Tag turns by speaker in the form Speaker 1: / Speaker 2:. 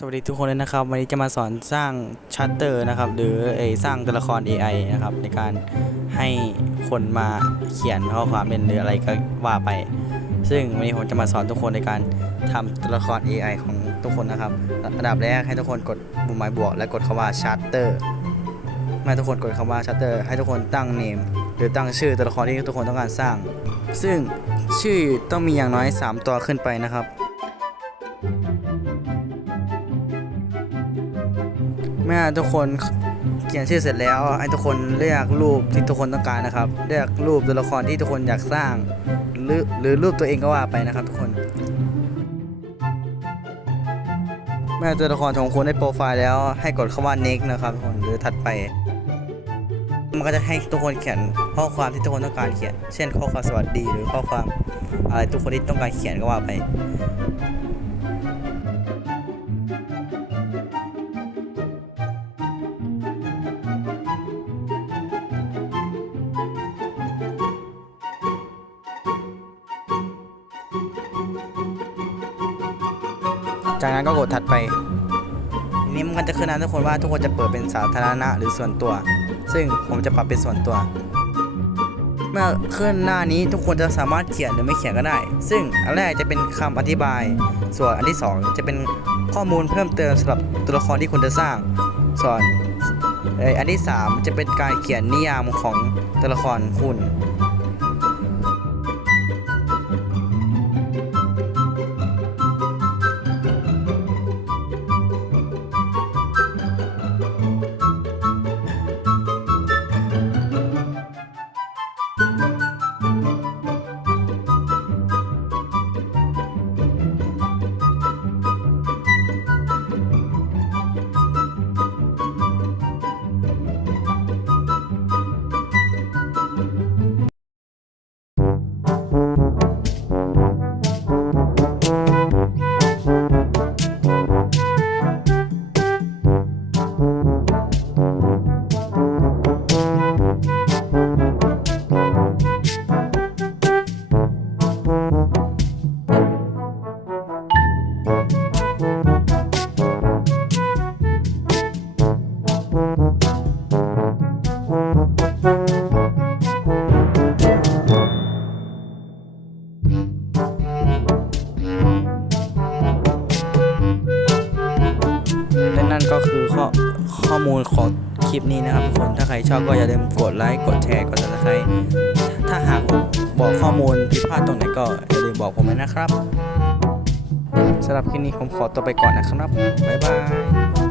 Speaker 1: สวัสดีทุกคนเลยนะครับ วันนี้จะมาสอนสร้างชัตเตอร์นะครับ หรือเอสร้างตัวละคร AI นะครับ ในการให้คนมาเขียนข้อความเป็นหรืออะไรก็ว่าไป ซึ่งวันนี้ผมจะมาสอนทุกคนในการทำตัวละคร AI ของทุกคนนะครับอันดับแรกให้ทุกคนกดปุ่มหมายบวก และกดคำว่าชัตเตอร์เมื่อทุกคนกดคำว่าชัตเตอร์ให้ทุกคนตั้งเนมหรือตั้งชื่อตัวละครที่ทุกคนต้องการสร้าง ซึ่งชื่อต้องมีอย่างน้อย 3 ตัวขึ้นไปนะครับ เมื่อทุกคนเขียนชื่อเสร็จแล้วให้ทุกคนเลือกรูปที่ทุกคนต้องการนะครับ เลือกรูปตัวละครที่ทุกคนอยากสร้าง หรือหรือรูปตัวเองก็ว่าไปนะครับ ทุกคน เมื่อตัวละครของคุณได้โปรไฟล์แล้วให้กดคำว่า next นะครับทุกคนหรือถัดไป มันก็จะให้ทุกคนเขียนข้อความที่ทุกคนต้องการเขียน เช่นข้อความสวัสดีหรือข้อความอะไรทุกคนที่ต้องการเขียนก็ว่าไป จากนั้นก็กดถัดไปนี้มันจะขึ้นนะทุกคนว่าทุกคนจะเปิดเป็นสาธารณะหรือส่วนตัว ซึ่งผมจะปรับเป็นส่วนตัว เมื่อขึ้นหน้านี้ทุกคนจะสามารถเขียนหรือไม่เขียนก็ได้ ซึ่งอันแรกจะเป็นคำอธิบาย ส่วนอันที่สองจะเป็นข้อมูลเพิ่มเติมสำหรับตัวละครที่คุณจะสร้าง ส่วนอันที่สามจะเป็นการเขียนนิยามของตัวละครคุณ นั่นก็คือข้อข้อมูลของคลิปนี้นะครับทุกคน ถ้าใครชอบก็อย่าลืมกดไลค์ กดแชร์ กดติดตามถ้าหากบอกข้อมูลผิดพลาดตรงไหนก็อย่าลืมบอกผมเลยนะครับสำหรับคลิปนี้ผมขอตัวไปก่อนนะครับ บ๊ายบาย